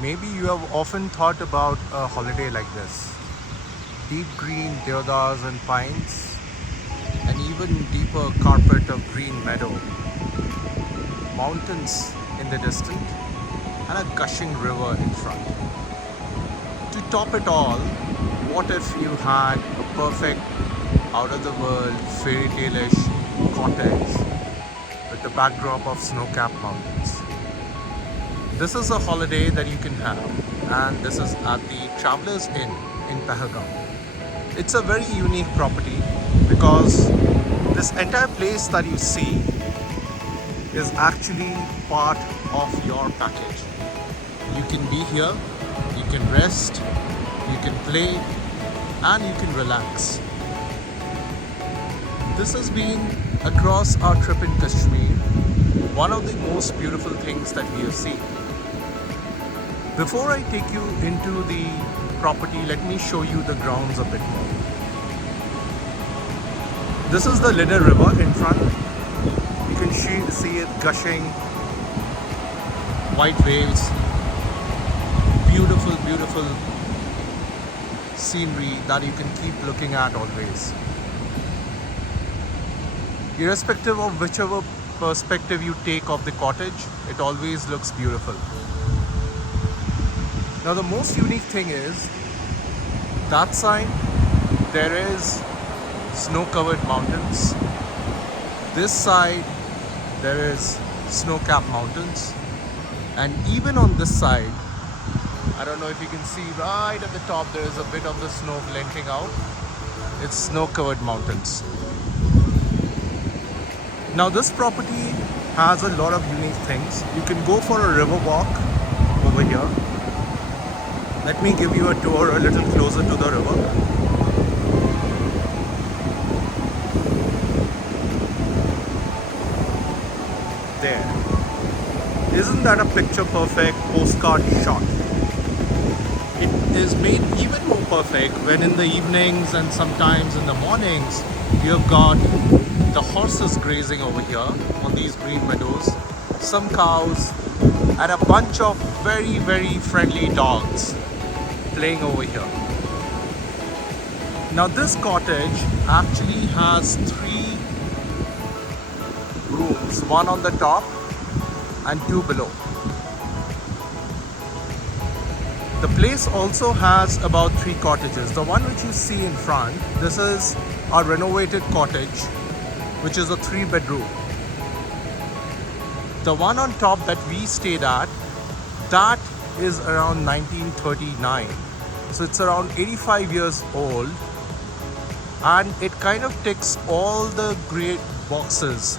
Maybe you have often thought about a holiday like this. Deep green deodars and pines, an even deeper carpet of green meadow, mountains in the distance, and a gushing river in front. To top it all, what if you had a perfect, out-of-the-world, fairy tale-ish cottage with the backdrop of snow-capped mountains? This is a holiday that you can have, and this is at the Travelers Inn in Pahalgam. It's a very unique property because this entire place that you see is actually part of your package. You can be here, you can rest, you can play, and you can relax. This has been, across our trip in Kashmir, one of the most beautiful things that we have seen. Before I take you into the property, let me show you the grounds a bit more. This is the Liddar River in front. You can see it gushing, white waves, beautiful, beautiful scenery that you can keep looking at always. Irrespective of whichever perspective you take of the cottage, it always looks beautiful. Now the most unique thing is, that side there is snow-covered mountains. This side there is snow-capped mountains. And even on this side, I don't know if you can see right at the top, there is a bit of the snow glinting out. It's snow-covered mountains. Now this property has a lot of unique things. You can go for a river walk over here. Let me give you a tour a little closer to the river. There. Isn't that a picture perfect postcard shot? It is made even more perfect when in the evenings and sometimes in the mornings you have got the horses grazing over here on these green meadows, some cows, and a bunch of very, very friendly dogs playing over here. Now this cottage actually has 3 rooms, one on the top and 2 below. The place also has about 3 cottages. The one which you see in front, this is a renovated cottage, which is a 3-bedroom. The one on top that we stayed at, that is around 1939. So it's around 85 years old, and it kind of ticks all the great boxes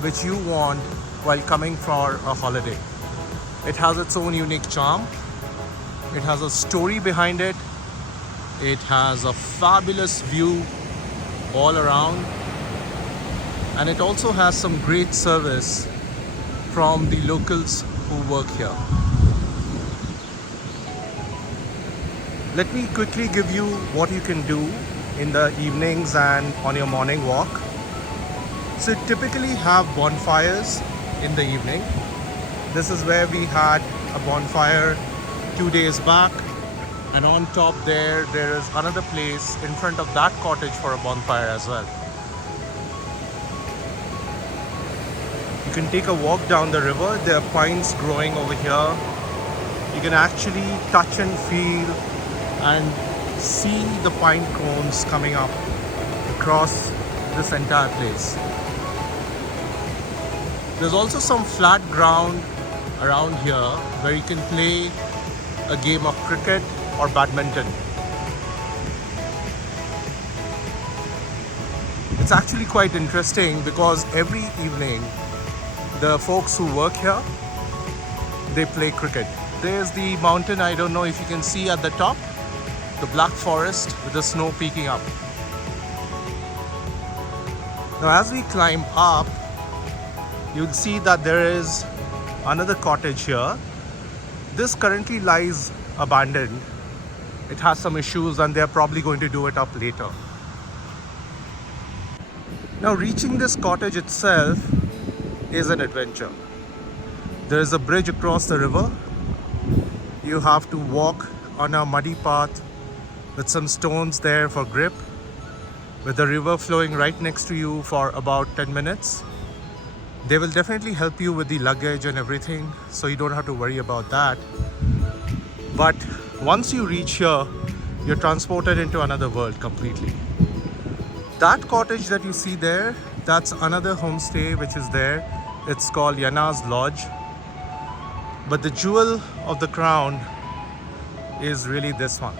which you want while coming for a holiday. It has its own unique charm. It has a story behind it. It has a fabulous view all around, and it also has some great service from the locals who work here. Let me quickly give you what you can do in the evenings and on your morning walk. So typically have bonfires in the evening. This is where we had a bonfire 2 days back, and on top there is another place in front of that cottage for a bonfire as well. You can take a walk down the river. There are pines growing over here. You can actually touch and feel and see the pine cones coming up across this entire place. There's also some flat ground around here where you can play a game of cricket or badminton. It's actually quite interesting because every evening the folks who work here, they play cricket. There's the mountain, I don't know if you can see at the top, the black forest with the snow peeking up. Now as we climb up, you'll see that there is another cottage here. This currently lies abandoned. It has some issues and they're probably going to do it up later. Now reaching this cottage itself is an adventure. There is a bridge across the river. You have to walk on a muddy path with some stones there for grip, with the river flowing right next to you for about 10 minutes. They will definitely help you with the luggage and everything, so you don't have to worry about that. But once you reach here, you're transported into another world completely. That cottage that you see there, that's another homestay which is there. It's called Yana's Lodge. But the jewel of the crown is really this one,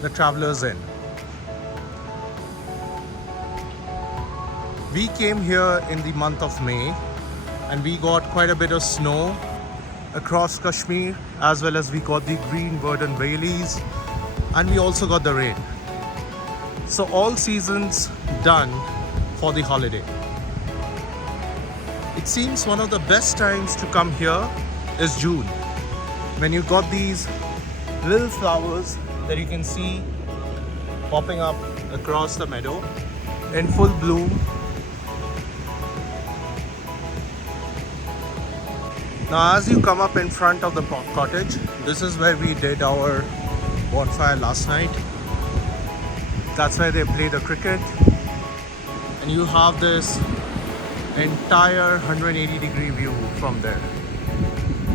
the Traveller's Inn. We came here in the month of May and we got quite a bit of snow across Kashmir, as well as we got the green verdant valleys, and we also got the rain. So all seasons done for the holiday. It seems one of the best times to come here is June, when you got these little flowers that you can see popping up across the meadow in full bloom. Now as you come up in front of the cottage, this is where we did our bonfire last night. That's where they play the cricket. And you have this entire 180-degree view from there.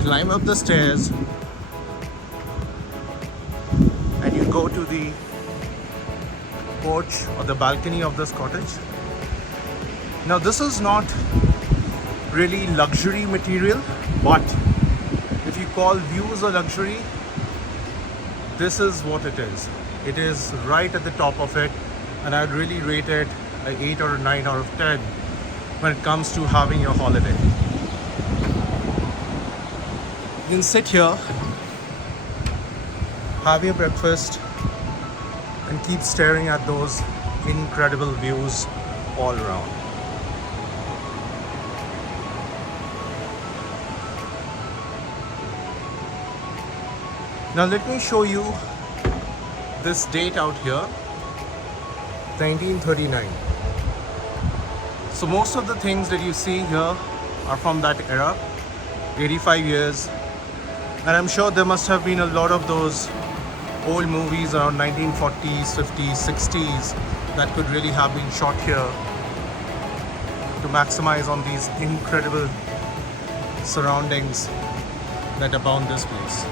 Climb up the stairs and you go to the porch or the balcony of this cottage. Now this is not really luxury material, but if you call views a luxury, this is what it is. It is right at the top of it, and I'd really rate it an 8 or a 9 out of 10 when it comes to having your holiday. You can sit here, have your breakfast, and keep staring at those incredible views all around. Now let me show you this date out here, 1939. So most of the things that you see here are from that era, 85 years. And I'm sure there must have been a lot of those old movies around 1940s, 50s, 60s that could really have been shot here to maximize on these incredible surroundings that abound this place.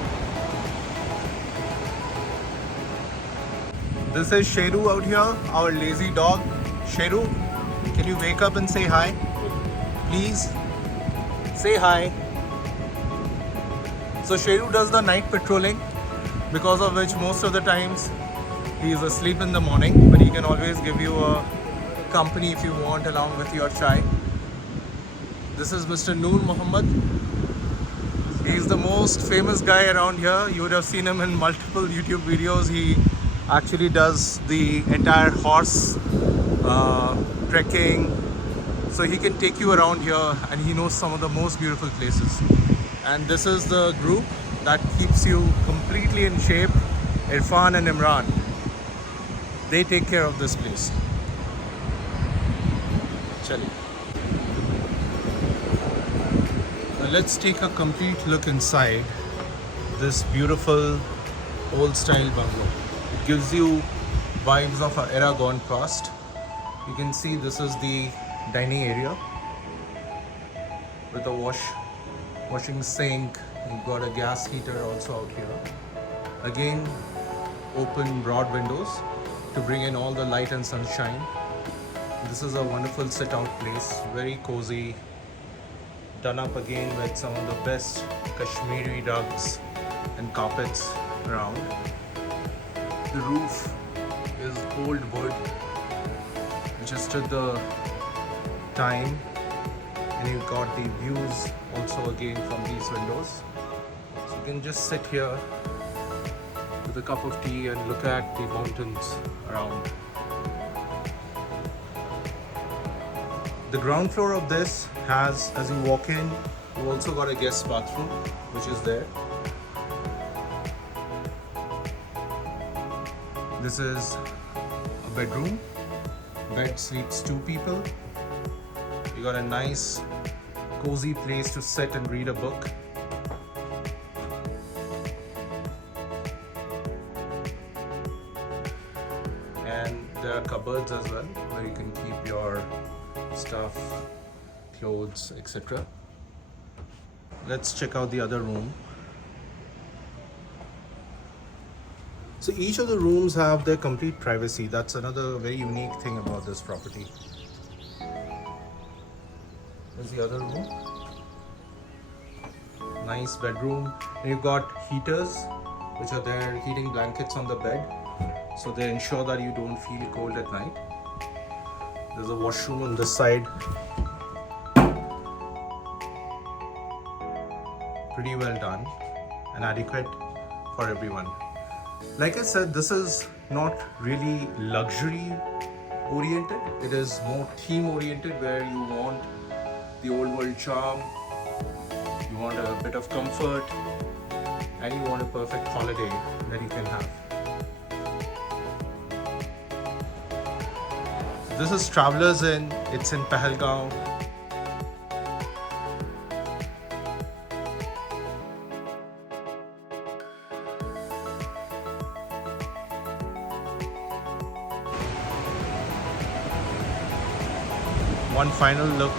This is Sheru out here, our lazy dog. Sheru, can you wake up and say hi? Please, say hi. So Sheru does the night patrolling, because of which most of the times he is asleep in the morning, but he can always give you a company if you want along with your chai. This is Mr. Noor Mohammed. He's the most famous guy around here. You would have seen him in multiple YouTube videos. He actually does the entire horse trekking, so he can take you around here and he knows some of the most beautiful places. And this is the group that keeps you completely in shape, Irfan and Imran. They take care of this place. Chali. Now let's take a complete look inside this beautiful old style bungalow. It gives you vibes of an era gone past. You can see this is the dining area with a washing sink. You've got a gas heater also out here. Again, open broad windows to bring in all the light and sunshine. This is a wonderful sit-out place, very cozy, done up again with some of the best Kashmiri rugs and carpets around. The roof is old wood, which has stood the time, and you've got the views also again from these windows. So you can just sit here with a cup of tea and look at the mountains around. The ground floor of this has, as you walk in, you've also got a guest bathroom, which is there. This is a bedroom. Bed sleeps 2 people. You got a nice, cozy place to sit and read a book. And there are cupboards as well, where you can keep your stuff, clothes, etc. Let's check out the other room. So each of the rooms have their complete privacy. That's another very unique thing about this property. There's the other room. Nice bedroom. And you've got heaters, which are there, heating blankets on the bed. So they ensure that you don't feel cold at night. There's a washroom on this side. Pretty well done and adequate for everyone. Like I said, this is not really luxury oriented. It is more theme oriented, where you want the old world charm, you want a bit of comfort, and you want a perfect holiday that you can have. This is Travelers Inn. It's in Pahalgam. One final look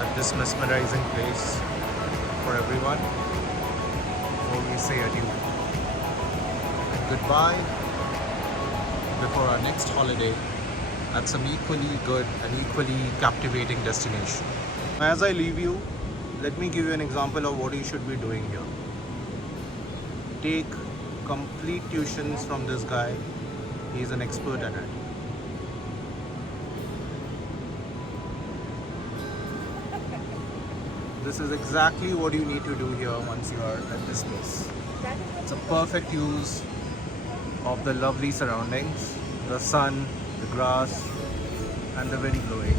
at this mesmerizing place for everyone before we say adieu. And goodbye before our next holiday at some equally good and equally captivating destination. As I leave you, let me give you an example of what you should be doing here. Take complete tuitions from this guy. He's an expert at it. This is exactly what you need to do here once you are at this place. It's a perfect use of the lovely surroundings, the sun, the grass, and the wind blowing.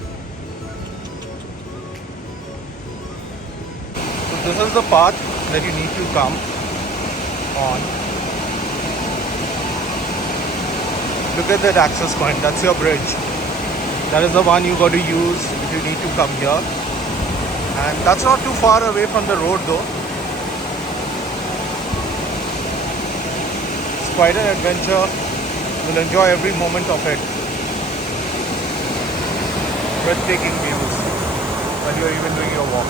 So this is the path that you need to come on. Look at that access point, that's your bridge. That is the one you got to use if you need to come here. And that's not too far away from the road though. It's quite an adventure. You'll enjoy every moment of it. Breathtaking views while you're even doing your walk.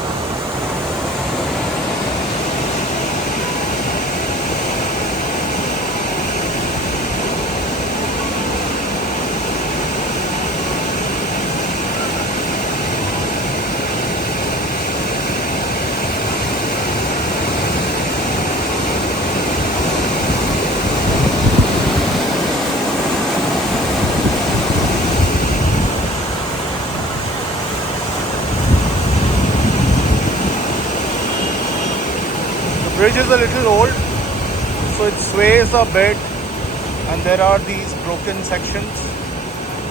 The bridge is a little old, so it sways a bit, and there are these broken sections.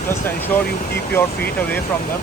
Just ensure you keep your feet away from them.